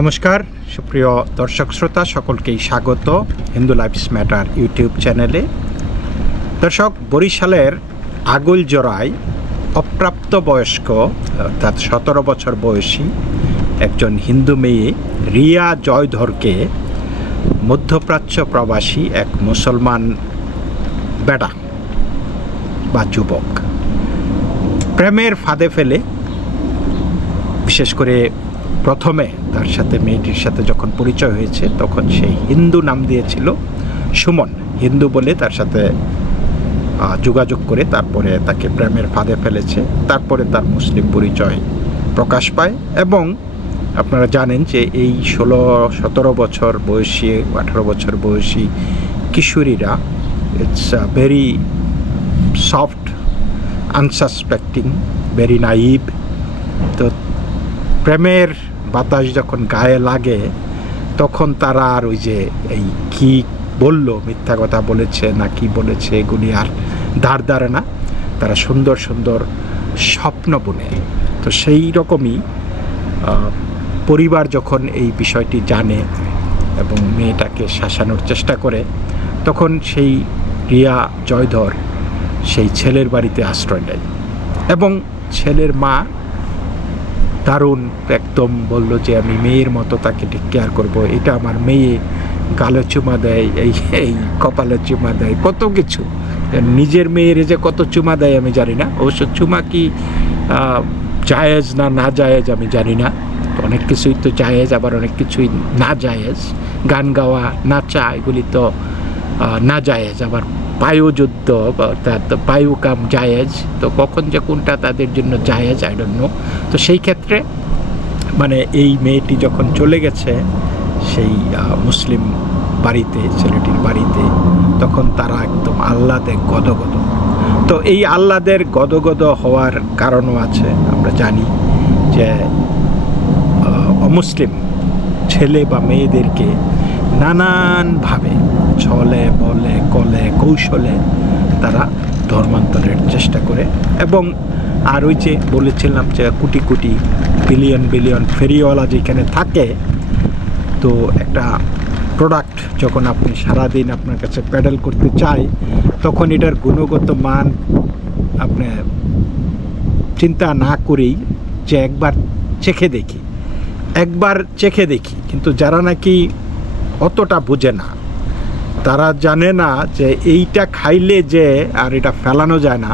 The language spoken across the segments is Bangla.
নমস্কার সুপ্রিয় দর্শক শ্রোতা, সকলকেই স্বাগত হিন্দু লাইফস ম্যাটার ইউটিউব চ্যানেলে। দর্শক, বরিশালের আগৈলঝরায় অপ্রাপ্তবয়স্ক অর্থাৎ 17 বছর বয়সী একজন হিন্দু মেয়ে রিয়া জয়ধরকে মধ্যপ্রাচ্য প্রবাসী এক মুসলমান বেটা বা যুবক প্রেমের ফাঁদে ফেলে, বিশেষ করে প্রথমে তার সাথে মেয়েটির সাথে যখন পরিচয় হয়েছে তখন সেই হিন্দু নাম দিয়েছিল সুমন। হিন্দু বলে তার সাথে যোগাযোগ করে তারপরে তাকে প্রেমের ফাঁদে ফেলেছে। তারপরে তার মুসলিম পরিচয় প্রকাশ পায় এবং আপনারা জানেন যে এই 16-17 বছর বয়সী 18 বছর বয়সী কিশোরীরা it's very soft, unsuspecting, very naive. তো প্রেমের বাতাস যখন গায়ে লাগে তখন তারা আর ওই যে এই কি বললো, মিথ্যা কথা বলেছে না কি বলেছে, এগুলি আর ধারে না। তারা সুন্দর সুন্দর স্বপ্ন বুনে। তো সেই রকমই পরিবার যখন এই বিষয়টি জানে এবং মেয়েটাকে শাসানোর চেষ্টা করে, তখন সেই রিয়া জয়ধর সেই ছেলের বাড়িতে আশ্রয় নেয় এবং ছেলের মা দারুণ একদম বলল যে আমি মেয়ের মতো তাকে টেক কেয়ার করবো, এটা আমার মেয়ে, গালে চুমা দেয়, এই কপালে চুমা দেয়, কত কিছু। নিজের মেয়ের যে কত চুমা দেয় আমি জানি না, অবশ্য চুমা কি জায়েজ না জায়েজ আমি জানি না। অনেক কিছুই তো জায়েজ, আবার অনেক কিছুই না জায়েজ। গান গাওয়া, নাচা, এগুলি তো না জায়েজ। আবার বায়ুযুদ্ধ অর্থাৎ বায়ু কাম জায়েজ, তো কখন যে কোনটা তাদের জন্য জায়েজ আই ডোন্ট নো। তো সেই ক্ষেত্রে মানে এই মেয়েটি যখন চলে গেছে সেই মুসলিম বাড়িতে, ছেলেটির বাড়িতে, তখন তারা একদম আহ্লাদে গদগদ। তো এই আহ্লাদের গদগদ হওয়ার কারণও আছে। আমরা জানি যে অমুসলিম ছেলে বা মেয়েদেরকে নানানভাবে ছলে বলে কলে কৌশলে তারা ধর্মান্তরের চেষ্টা করে। এবং আর ওই যে বলেছিলাম যে কোটি কোটি বিলিয়ন বিলিয়ন ফেরিওয়ালা যেখানে থাকে, তো একটা প্রোডাক্ট যখন আপনি সারাদিন আপনার কাছে প্যাডেল করতে চাই, তখন এটার গুণগত মান আপনি চিন্তা না করেই যে একবার চেখে দেখি। কিন্তু যারা নাকি অতটা বোঝে না, তারা জানে না যে এইটা খাইলে যে আর এটা ফেলানো যায় না,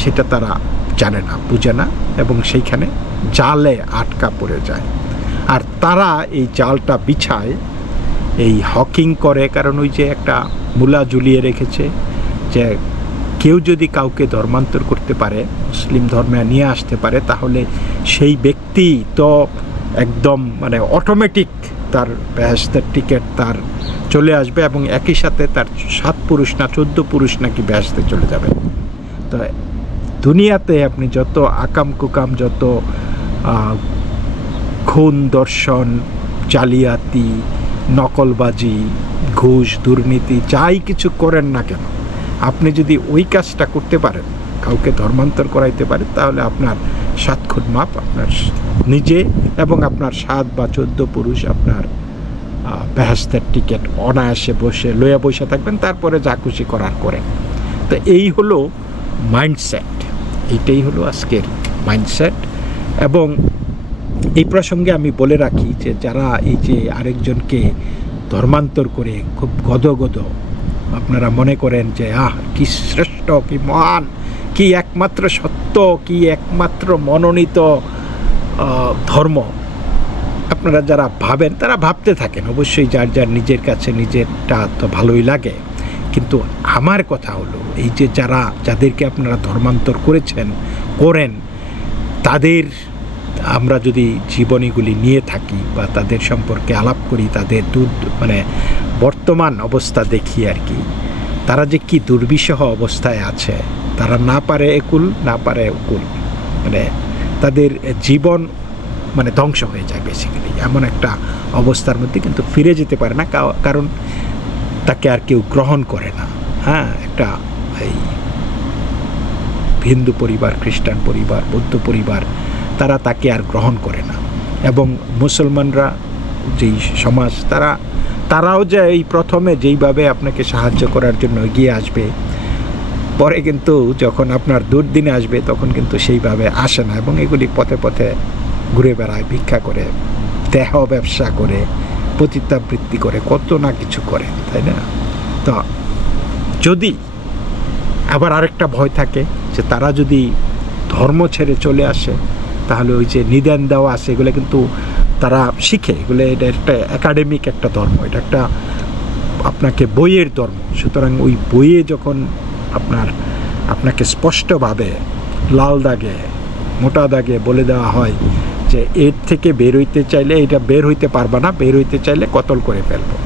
সেটা তারা জানে না, বুঝে না, এবং সেইখানে জালে আটকা পড়ে যায়। আর তারা এই জালটা বিছায়, এই হকিং করে। কারণ ওই যে একটা মূলা ঝুলিয়ে রেখেছে যে কেউ যদি কাউকে ধর্মান্তর করতে পারে, মুসলিম ধর্মে নিয়ে আসতে পারে, তাহলে সেই ব্যক্তি তো একদম মানে অটোমেটিক তার বেহেশতের টিকিট তার চলে আসবে এবং একই সাথে তার 7 পুরুষ না 14 পুরুষ নাকি বেহেশতে চলে যাবে। তো দুনিয়াতে আপনি যত আকাম কুকাম, যত খুন, দর্শন, জালিয়াতি, নকলবাজি, ঘুষ, দুর্নীতি, যাই কিছু করেন না কেন, আপনি যদি ওই কাজটা করতে পারেন, কাউকে ধর্মান্তর করাইতে পারেন, তাহলে আপনার 7 খুন মাপ, আপনার নিজে এবং আপনার 7 বা 14 পুরুষ আপনার বেহেশতের টিকিট অনায়াসে বসে থাকবেন। তারপরে যা খুশি করার করেন। তো এই হলো মাইন্ডসেট, এইটাই হলো আজকের মাইন্ডসেট। এবং এই প্রসঙ্গে আমি বলে রাখি যে যারা এই যে আরেকজনকে ধর্মান্তর করে খুব গদগদ, আপনারা মনে করেন যে কি শ্রেষ্ঠ, কি মহান, কি একমাত্র সত্য, কি একমাত্র মনোনীত ধর্ম, আপনারা যারা ভাবেন তারা ভাবতে থাকেন। অবশ্যই যার যার নিজের কাছে নিজেরটা তো ভালোই লাগে, কিন্তু আমার কথা হলো এই যে যাদেরকে আপনারা ধর্মান্তর করেন, তাদের আমরা যদি জীবনীগুলি নিয়ে থাকি বা তাদের সম্পর্কে আলাপ করি, তাদের মানে বর্তমান অবস্থা দেখি আর কি, তারা যে কি দুর্বিষহ অবস্থায় আছে, তারা না পারে একুল না পারে উকুল, মানে তাদের জীবন মানে ধ্বংস হয়ে যায় বেসিক্যালি। এমন একটা অবস্থার মধ্যে কিন্তু ফিরে যেতে পারে না, কারণ তাকে আর কেউ গ্রহণ করে না। একটা এই হিন্দু পরিবার, খ্রিস্টান পরিবার, বৌদ্ধ পরিবার, তারা তাকে আর গ্রহণ করে না। এবং মুসলমানরা যেই সমাজ তারাও যে এই প্রথমে যেইভাবে আপনাকে সাহায্য করার জন্য এগিয়ে আসবে, পরে কিন্তু যখন আপনার দুর্দিনে আসবে তখন কিন্তু সেইভাবে আসে না, এবং এগুলি পথে পথে ঘুরে বেড়ায়, ভিক্ষা করে, দেহ ব্যবসা করে, পতিতাবৃত্তি করে, কত না কিছু করে, তাই না? তো যদি আবার আরেকটা ভয় থাকে যে তারা যদি ধর্ম ছেড়ে চলে আসে, তাহলে ওই যে নিদান দেওয়া আছে এগুলো কিন্তু তারা শিখে, এগুলো এটা একটা একাডেমিক একটা ধর্ম, এটা একটা আপনাকে বইয়ের ধর্ম। সুতরাং ওই বইয়ে যখন আপনাকে স্পষ্টভাবে লাল দাগে, মোটা দাগে বলে দেওয়া হয় যে এর থেকে বের হইতে চাইলে এটা বের হইতে পারবা না, বের হইতে চাইলে কতল করে ফেলবো,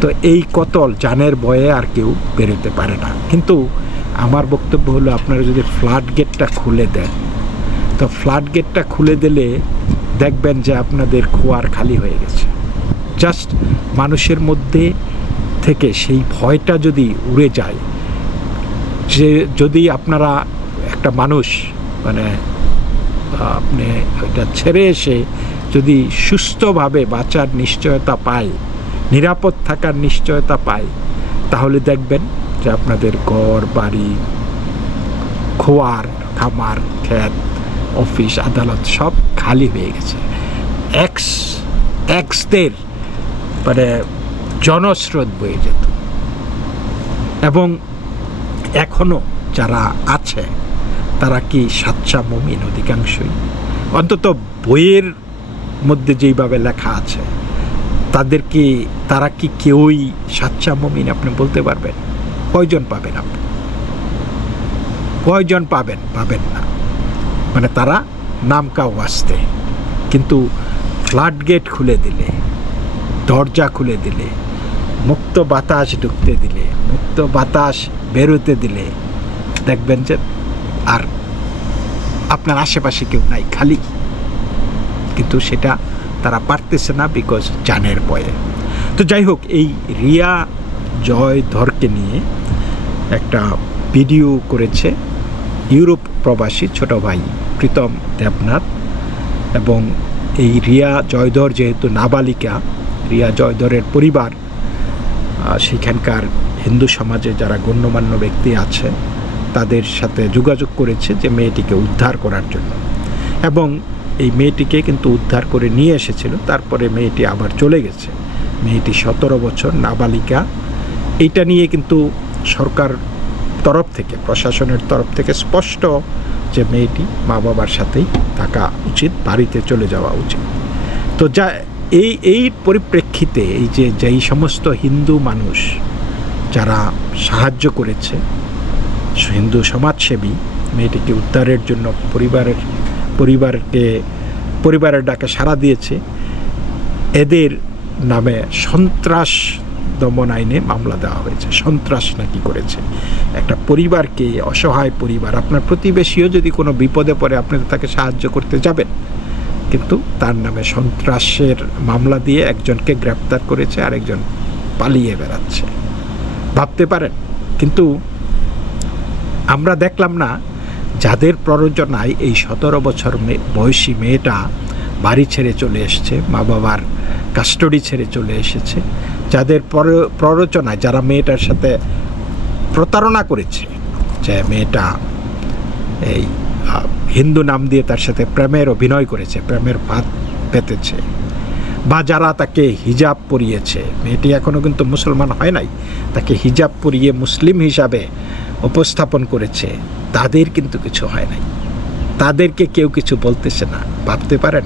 তো এই কতল জানের ভয়ে আর কেউ বের হইতে পারে না। কিন্তু আমার বক্তব্য হলো, আপনারা যদি ফ্লাড গেটটা খুলে দেন, তো ফ্লাড গেটটা খুলে দিলে দেখবেন যে আপনাদের খোয়ার খালি হয়ে গেছে। জাস্ট মানুষের মধ্যে থেকে সেই ভয়টা যদি উড়ে যায়, যে যদি আপনারা একটা মানুষ মানে আপনি এটা ছেড়ে এসে যদি সুস্থভাবে বাঁচার নিশ্চয়তা পায়, নিরাপদ থাকার নিশ্চয়তা পায়, তাহলে দেখবেন যে আপনাদের ঘর বাড়ি, খোয়ার, খামার, ক্ষেত, অফিস, আদালত সব খালি হয়ে গেছে। এক্সদের মানে জনস্রোত বয়ে যেত। এবং এখনো যারা আছে তারা কি সাচ্চা মুমিন? অধিকাংশই, অন্তত বইয়ের মধ্যে যেইভাবে লেখা আছে, তারা কি কেউই সাচ্চা মুমিন আপনি বলতে পারবেন? কয়জন পাবেন আপনি? কয়জন পাবেন না। মানে তারা নাম কাও আসতে, কিন্তু ফ্লাড গেট খুলে দিলে, দরজা খুলে দিলে, মুক্ত বাতাস ঢুকতে দিলে, মুক্ত বাতাস বেরোতে দিলে, দেখবেন যে আর আপনার আশেপাশে কেউ নাই, খালি। কিন্তু সেটা তারা পারতেছে না, বিকজ জানের ভয়ে। তো যাই হোক, এই রিয়া জয়ধরকে নিয়ে একটা ভিডিও করেছে ইউরোপ প্রবাসী ছোট ভাই প্রীতম দেবনাথ। এবং এই রিয়া জয়ধর যেহেতু নাবালিকা, রিয়া জয়ধরের পরিবার সেখানকার হিন্দু সমাজে যারা গণ্যমান্য ব্যক্তি আছে তাদের সাথে যোগাযোগ করেছে যে মেয়েটিকে উদ্ধার করার জন্য। এবং এই মেয়েটিকে কিন্তু উদ্ধার করে নিয়ে এসেছিল, তারপরে মেয়েটি আবার চলে গেছে। মেয়েটি 17 বছর, নাবালিকা। এইটা নিয়ে কিন্তু সরকার তরফ থেকে, প্রশাসনের তরফ থেকে স্পষ্ট যে মেয়েটি মা বাবার সাথেই থাকা উচিত, বাড়িতে চলে যাওয়া উচিত। তো যা এই পরিপ্রেক্ষিতে এই যে যেই সমস্ত হিন্দু মানুষ যারা সাহায্য করেছে, হিন্দু সমাজসেবী, মেয়েটিকে উদ্ধারের জন্য পরিবারের ডাকে সাড়া দিয়েছে, এদের নামে সন্ত্রাস দমন আইনে মামলা দেওয়া হয়েছে। সন্ত্রাস নাকি করেছে একটা পরিবারকে, অসহায় পরিবার। আপনার প্রতিবেশীও যদি কোনো বিপদে পড়ে, আপনি তো তাকে সাহায্য করতে যাবেন, কিন্তু তার নামে সন্ত্রাসের মামলা দিয়ে একজনকে গ্রেপ্তার করেছে, আরেকজন পালিয়ে বেড়াচ্ছে। ভাবতে পারেন? কিন্তু আমরা দেখলাম না যাদের প্ররোচনায় এই 17 বছর বয়সী মেয়েটা বাড়ি ছেড়ে চলে এসেছে, মা বাবার কাস্টডি ছেড়ে চলে এসেছে, যাদের প্ররোচনায়, যারা মেয়েটার সাথে প্রতারণা করেছে, যে মেয়েটা এই হিন্দু নাম দিয়ে তার সাথে প্রেমের অভিনয় করেছে, প্রেমের ফাঁদ পেতেছে, বা যারা তাকে হিজাব পরিয়েছে, মেয়েটি এখনও কিন্তু মুসলমান হয় নাই, তাকে হিজাব পরিয়ে মুসলিম হিসাবে উপস্থাপন করেছে, তাদের কিন্তু কিছু হয় নাই, তাদেরকে কেউ কিছু বলতেছে না। ভাবতে পারেন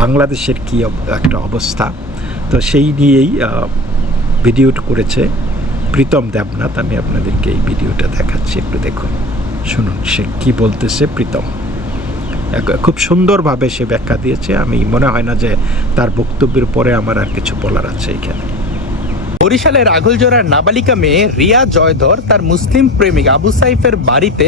বাংলাদেশের কী একটা অবস্থা। তো সেই নিয়েই ভিডিওটা করেছে প্রীতম দেবনাথ। আমি আপনাদেরকে এই ভিডিওটা দেখাচ্ছি, একটু দেখুন, শুনুন সে কি বলতেছে। প্রীতম খুব সুন্দরভাবে সে ব্যাখ্যা দিয়েছে। আমি মনে হয় না যে তার বক্তব্যের পরে আমার আর কিছু বলার আছে এখানে। বরিশালের আগলজোড়ার নাবালিকা মেয়ে রিয়া জয়ধর তার মুসলিম প্রেমিক আবু সাইফের বাড়িতে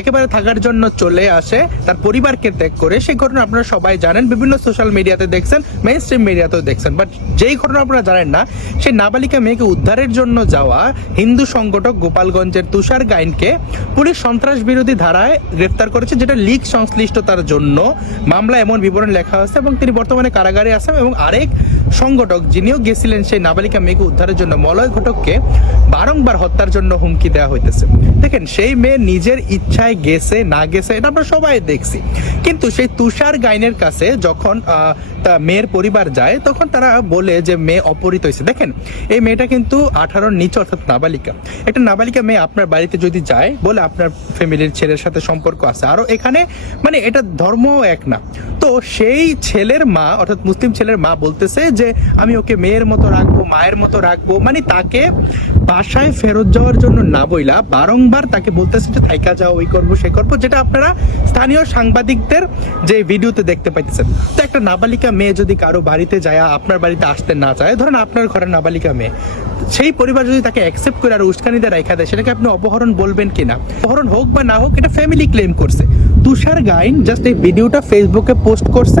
একেবারে থাকার জন্য চলে আসে, তার পরিবারকে ত্যাগ করে। সেই ঘটনা আপনারা সবাই জানেন, বিভিন্ন সোশ্যাল মিডিয়াতে দেখছেন, মেইন স্ট্রিম মিডিয়াতেও দেখছেন। বাট যেই ঘটনা আপনারা জানেন না, সেই নাবালিকা মেয়েকে উদ্ধারের জন্য যাওয়া হিন্দু সংগঠক গোপালগঞ্জের তুষার গাইনকে পুলিশ সন্ত্রাস বিরোধী ধারায় গ্রেফতার করেছে, যেটা লীগ সংশ্লিষ্টতার জন্য মামলা, এমন বিবরণ লেখা আছে। এবং তিনি বর্তমানে কারাগারে আছেন। এবং আরেক সংগঠক যিনিও গেছিলেন সেই নাবালিকা মেয়েকে উদ্ধারের জন্য, মলয় ঘটককে বারংবার হত্যার জন্য হুমকি দেওয়া হইতেছে। দেখেন, সেই মেয়ে নিজের ইচ্ছায় গেছে না গেছে এটা আমরা সবাই দেখছি, কিন্তু সেই তুষার গাইনের কাছে যখন তা মেয়ের পরিবার যায় তখন তারা বলে যে মেয়ে অপহৃত হয়েছে। দেখেন, এই মেয়েটা কিন্তু 18-র নিচে, অর্থাৎ নাবালিকা। একটা নাবালিকা মেয়ে আপনার বাড়িতে যদি যায় বলে আপনার ফ্যামিলির ছেলের সাথে সম্পর্ক আছে, আরো এখানে মানে এটা ধর্মও এক না, তো সেই ছেলের মা অর্থাৎ মুসলিম ছেলের মা বলতেছে যে আমি ওকে মেয়ের মতো রাখবো, মায়ের মতো রাখবো, মানে তাকে বাসায় ফেরত যাওয়ার জন্য না বইলা বারংবার তাকে বলতেছে যে থাইকা যাও, ওই করবো সে করবো, যেটা আপনারা স্থানীয় সাংবাদিকদের যে ভিডিওতে দেখতে পাইতেছেন। তো একটা নাবালিকা মেয়ে যদি কারো বাড়িতে যায়, আপনার বাড়িতে আসতে না চায়, ধরেন আপনার ঘরের নাবালিকা মেয়ে, সেই পরিবার যদি তাকে অ্যাকসেপ্ট করে আর উস্কানিতে রাখা দেয়, সেটাকে আপনি অপহরণ বলবেন কিনা? অপহরণ হোক বা না হোক, এটা ফ্যামিলি ক্লেম করছে। তুষার গাইন জাস্ট এই ভিডিওটা ফেসবুকে পোস্ট করছে,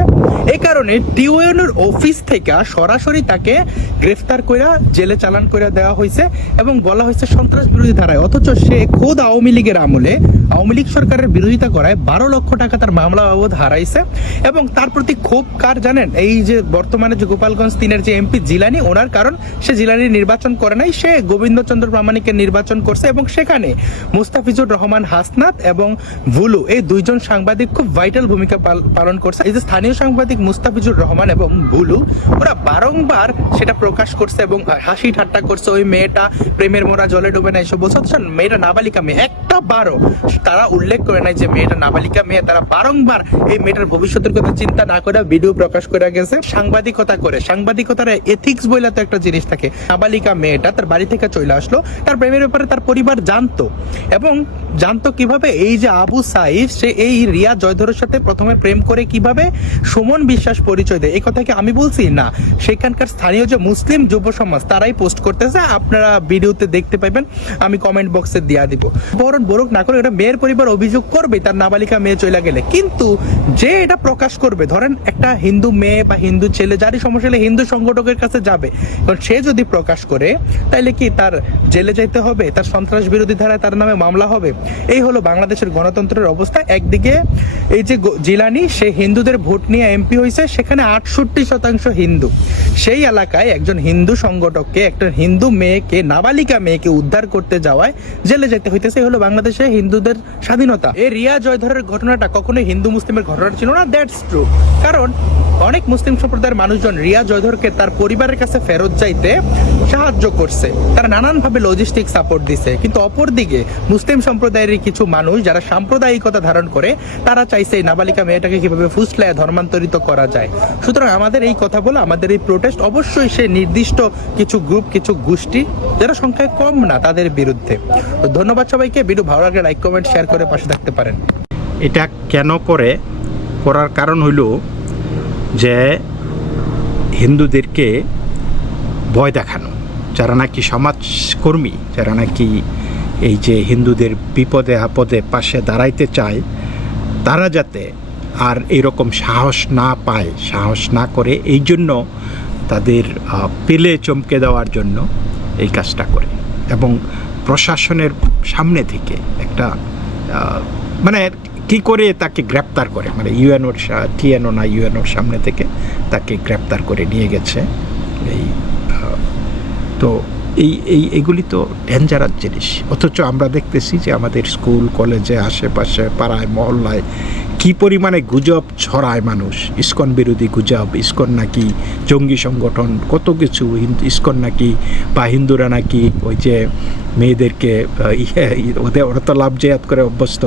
এই কারণে টিওএনের অফিস থেকে সরাসরি তাকে গ্রেফতার করে জেলে চালান করে দেওয়া হয়েছে এবং বলা হয়েছে সন্ত্রাস বিরোধী ধারায়। অথচ সে খোদ আওয়ামী লীগের আমলে, আওয়ামী লীগ সরকারের বিরোধিতা করায় 12 লক্ষ টাকা তার মামলা বাবদ হারাইছে। এবং তার প্রতি ক্ষোভ কার জানেন? এই যে বর্তমানে যে গোপালগঞ্জ 3-এর যে এমপি জিলানি, ওনার, কারণ সে জিলানির নির্বাচন করে নাই, সে গোবিন্দচন্দ্র প্রামাণিকের নির্বাচন করছে এবং সেখানে মুস্তাফিজুর রহমান হাসনাত এবং ভুলু, এই দুইজন সাংবাদিক খুব ভাইটাল ভূমিকা পালন করছে। এই যে স্থানীয় সাংবাদিক মুস্তাফিজুর রহমান এবং ভুলু, ওরা বারংবার সেটা প্রকাশ করছে এবং হাসি ঠাট্টা করছে, ওই মেয়েটা প্রেমের মোড়া জলে ডুবে না এসব বলছে। অথচ মেয়েটা নাবালিকা মেয়ে, একটা বারও তারা উল্লেখ করে নাই যে মেয়েটা নাবালিকা মেয়ে। তারা বারংবার এই মেয়েটার ভবিষ্যতের কথা চিন্তা না করে ভিডিও প্রকাশ করে গেছে সাংবাদিকতা করে। সাংবাদিকতার এথিক্স বইলা তো একটা জিনিস থাকে। নাবালিকা মেয়েটা তার বাড়ি থেকে চলে আসলো, তার প্রেমের ব্যাপারে তার পরিবার জানতো, এবং জানতো কিভাবে? এই যে আবু সাইফ, সে এই রিয়া জয়ধরের সাথে প্রথমে প্রেম করে কিভাবে সুমন বিশ্বাস পরিচয় দেয়, এই কথা কি আমি বলছি? না, সেখানকার স্থানীয় যে মুসলিম যুব সমাজ তারাই পোস্ট করতেছে, আপনারা ভিডিওতে দেখতে পাবেন, আমি কমেন্ট বক্সে দিয়া দিব। বরণ বরক না করে এটা মেয়ের পরিবার অভিযোগ করবে তার নাবালিকা মেয়ে চলে গেলে, কিন্তু যে এটা প্রকাশ করবে, ধরেন একটা হিন্দু মেয়ে বা হিন্দু ছেলে, যারই সমস্যা হলে হিন্দু সংগঠকের কাছে যাবে, কারণ সে যদি প্রকাশ করে তাইলে কি তার জেলে যাইতে হবে? তার সন্ত্রাস বিরোধী ধারায় তার নামে মামলা হবে? এই হলো বাংলাদেশের গণতন্ত্রের অবস্থা। একদিকে এই যে জিলানি, সে হিন্দুদের ভোট নিয়ে এমপি হয়েছে, সেখানে 68% হিন্দু। সেই এলাকায় একজন হিন্দু সংগঠককে, একটা হিন্দু মেয়েকে, নাবালিকা মেয়েকে উদ্ধার করতে যাওয়ায় জেলে যেতে হইতেছে। এই হলো বাংলাদেশে হিন্দুদের স্বাধীনতা। এই রিয়া জয়ধরের ঘটনাটা কখনোই হিন্দু মুসলিমের ঘটনা ছিল না, দ্যাটস ট্রু। কারণ অনেক মুসলিম সম্প্রদায়ের মানুষজন রিয়া জয়ধরকে তার পরিবারের কাছে ফেরত যাইতে সাহায্য করছে, তারা নানানভাবে লজিস্টিক সাপোর্ট দিছে। কিন্তু অপরদিকে মুসলিম সম্প্রদায়ের কিছু মানুষ যারা সাম্প্রদায়িকতা ধারণ করে, তারা চাইছে এই নাবালিকা মেয়েটাকে কিভাবে ফুসলায় ধর্মান্তরিত করা যায়। সুতরাং আমাদের এই কথা বলে, আমাদের এই প্রোটেস্ট অবশ্যই সে নির্দিষ্ট কিছু গ্রুপ, কিছু গোষ্ঠী যারা সংখ্যায় কম না, তাদের বিরুদ্ধে। তো ধন্যবাদ সবাইকে। ভিডিও ভালো লাগলে লাইক, কমেন্ট, শেয়ার করে পাশে থাকতে পারেন। এটা কেন করার কারণ হইল যে হিন্দুদেরকে ভয় দেখানো, যারা নাকি সমাজকর্মী, যারা নাকি এই যে হিন্দুদের বিপদে আপদে পাশে দাঁড়াইতে চায়, তারা যাতে আর এরকম সাহস না পায়, সাহস না করে, এই জন্য তাদের পেলে চমকে দেওয়ার জন্য এই কাজটা করে। এবং প্রশাসনের সামনে থেকে একটা মানে কি করে তাকে গ্রেপ্তার করে, মানে ইউএনওর টিএনও না ইউএনওর সামনে থেকে তাকে গ্রেপ্তার করে নিয়ে গেছে। এই তো এইগুলি তো ডেঞ্জারাস জিনিস। অথচ আমরা দেখতেছি যে আমাদের স্কুল কলেজে, আশেপাশে, পাড়ায়, মহল্লায় কি পরিমাণে গুজব ছড়ায় মানুষ। ইসকন বিরোধী গুজব, ইসকন নাকি জঙ্গি সংগঠন, কত কিছু। ইসকন নাকি বা হিন্দুরা নাকি ওই যে মেয়েদেরকে ওরা তো লাভ জেয়াত করে অভ্যস্ত,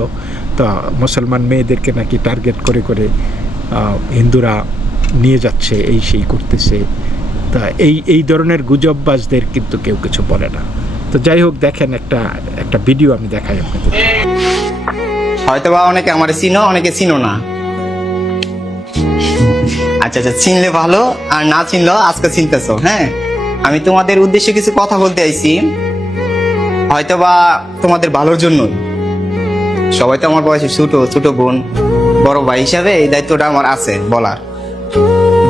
তো মুসলমান মেয়েদেরকে নাকি টার্গেট করে করে হিন্দুরা নিয়ে যাচ্ছে, এই সেই করতেছে। তা এই ধরনের গুজববাজদের কিন্তু কেউ কিছু বলে না। তো যাই হোক, দেখেন একটা ভিডিও আমি দেখাই আপনাদের। হয়তো বা অনেকে আমার চিনো, অনেকে চিনো না। আচ্ছা, চিনলে ভালো, আর না চিনলেও আজকে চিনতেছো। হ্যাঁ, আমি তোমাদের উদ্দেশ্যে কিছু কথা বলতে আইছি, হয়তো বা তোমাদের ভালোর জন্যই। সবাই তো আমার বয়সে ছোট বোন, বড় ভাই হিসাবে এই দায়িত্বটা আমার আছে বলার।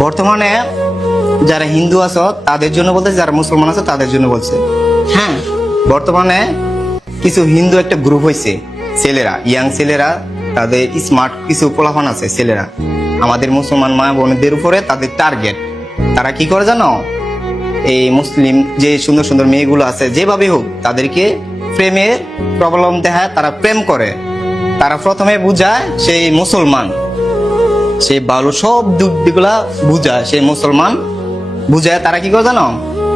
বর্তমানে যারা হিন্দু আছো তাদের জন্য বলতেছে, যারা মুসলমান আছো তাদের জন্য বলছে। হ্যাঁ, বর্তমানে কিছু হিন্দু একটা গ্রুপ হয়েছে, ছেলেরা, ইয়াং ছেলেরা, তাদের স্মার্ট কিছু পোলাপান আছে ছেলেরা, আমাদের মুসলমান মা বোনদের উপরে তাদের টার্গেট। তারা কি করে জানো, এই মুসলিম যে সুন্দর সুন্দর মেয়েগুলো আছে যেভাবে হোক তাদেরকে প্রেমের প্রবলেম দেখায়, তারা প্রেম করে। তারা প্রথমে বুঝায় সেই মুসলমান, সে ভালো সব দিকগুলা বুঝায়, সেই মুসলমান বুঝায় তারা কি করে জানো,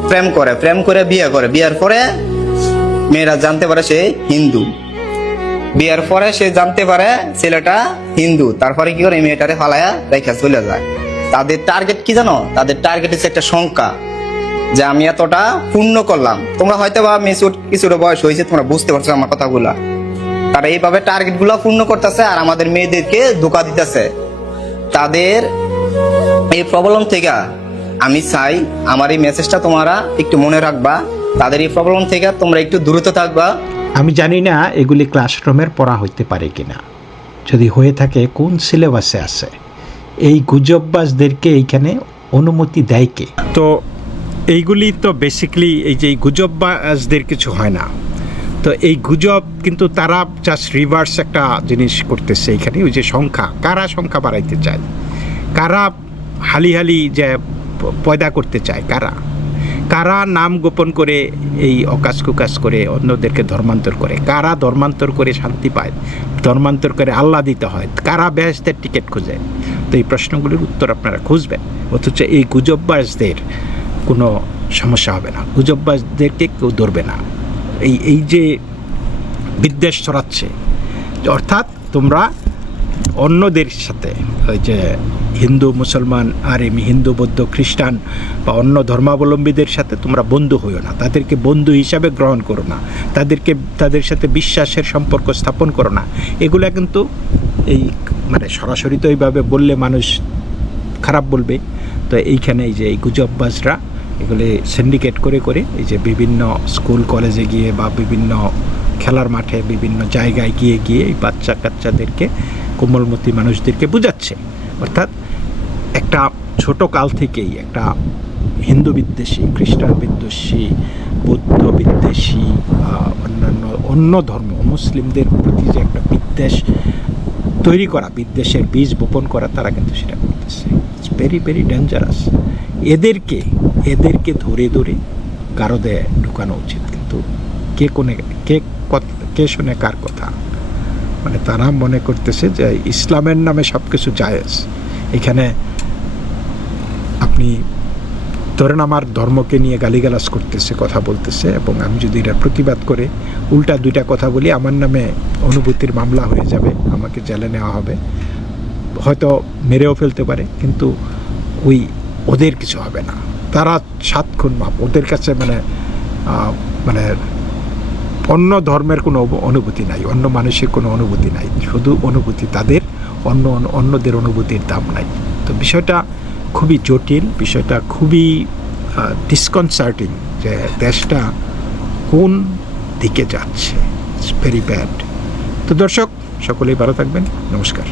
প্রেম করে, প্রেম করে বিয়ে করে। বিয়ের পরে মেয়েরা জানতে পারে সে হিন্দু, বিয়ের পরে সে জানতে পারে ছেলেটা হিন্দু, তারপরে কি করে মেয়েটারে ফালায়া রেখে চলে যায়। তাদের টার্গেট কি জানো, তাদের টার্গেট হচ্ছে একটা সংখ্যা, যে আমি এতটা পূর্ণ করলাম। তোমরা হয়তো বা মেচুর কিছুটা বয়স হয়েছে, তোমরা বুঝতে পারছো আমার কথাগুলা। তারা এইভাবে টার্গেট গুলা পূর্ণ করতেছে আর আমাদের মেয়েদেরকে ধোঁকা দিতেছে। তাদের এই প্রবলেম থেকে আমি চাই আমার এই মেসেজটা তোমরা একটু মনে রাখবা। তাদের এই প্রবলেম থেকে তোমরা একটু দূরত্ব থাকবা। আমি জানি না এগুলি ক্লাসরুমের পড়া হইতে পারে কিনা, যদি হয়ে থাকে কোন সিলেবাসে আছে, এই গুজববাজদেরকে এইখানে অনুমতি দেয় কে? তো এইগুলি তো বেসিক্যালি এই যে গুজববাজদের কিছু হয় না, তো এই গুজব কিন্তু তারা জাস্ট রিভার্স একটা জিনিস করতেছে এইখানে। ওই যে সংখ্যা, কারা সংখ্যা বাড়াইতে চায়, কারা হালি হালি যে পয়দা করতে চায়, কারা কারা নাম গোপন করে এই অকাশ কুকাশ করে অন্যদেরকে ধর্মান্তর করে, কারা ধর্মান্তর করে শান্তি পায়, ধর্মান্তর করে আল্লাহ দিতে হয়, কারা বেহেশতের টিকিট খোঁজে। তো এই প্রশ্নগুলির উত্তর আপনারা খুঁজবেন। অথচ এই গুজববাজদের কোনো সমস্যা হবে না, গুজববাজদেরকে কেউ ধরবে না। এই যে বিদ্বেষ ছড়াচ্ছে, অর্থাৎ তোমরা অন্যদের সাথে, ওই যে হিন্দু মুসলমান আর এমনি হিন্দু বৌদ্ধ খ্রিস্টান বা অন্য ধর্মাবলম্বীদের সাথে তোমরা বন্ধু হইও না, তাদেরকে বন্ধু হিসাবে গ্রহণ করো না, তাদের সাথে বিশ্বাসের সম্পর্ক স্থাপন করো না। এগুলা কিন্তু এই মানে সরাসরি তো এইভাবে বললে মানুষ খারাপ বলবে। তো এইখানে এই যে এই গুজববাজরা এগুলি সিন্ডিকেট করে করে এই যে বিভিন্ন স্কুল কলেজে গিয়ে বা বিভিন্ন খেলার মাঠে বিভিন্ন জায়গায় গিয়ে গিয়ে এই বাচ্চা কাচ্চাদেরকে, কোমলমতি মানুষদেরকে বুঝাচ্ছে। অর্থাৎ একটা ছোট কাল থেকেই একটা হিন্দু বিদ্বেষী, খ্রিস্টান বিদ্বেষী, বৌদ্ধ বিদ্বেষী, অন্যান্য অন্য ধর্ম মুসলিমদের প্রতি যে একটা বিদ্বেষ তৈরি করা, বিদ্বেষের বীজ বপন করা, তারা কিন্তু সেটা করতেছে। It's very very dangerous. এদেরকে ধরে ধরে গারদে ঢুকানো উচিত। কিন্তু কে শোনে কার কথা? মানে তারা মনে করতেছে যে ইসলামের নামে সব কিছু জায়েজ। এখানে আপনি ধরেন আমার ধর্মকে নিয়ে গালিগালাজ করতেছে, কথা বলতেছে, এবং আমি যদি এটা প্রতিবাদ করে উল্টা দুইটা কথা বলি, আমার নামে অনুভূতির মামলা হয়ে যাবে, আমাকে জেলে নেওয়া হবে, হয়তো মেরেও ফেলতে পারে, কিন্তু ওদের কিছু হবে না। তারা 7 খুন মাপ, ওদের কাছে মানে অন্য ধর্মের কোনো অনুভূতি নাই, অন্য মানুষের কোনো অনুভূতি নাই, শুধু অনুভূতি তাদের অন্যদের অনুভূতির দাম নাই। তো বিষয়টা খুবই জটিল, বিষয়টা খুবই ডিসকনসার্টিং যে দেশটা কোন দিকে যাচ্ছে। It's very bad. তো দর্শক সকলেই ভালো থাকবেন, নমস্কার।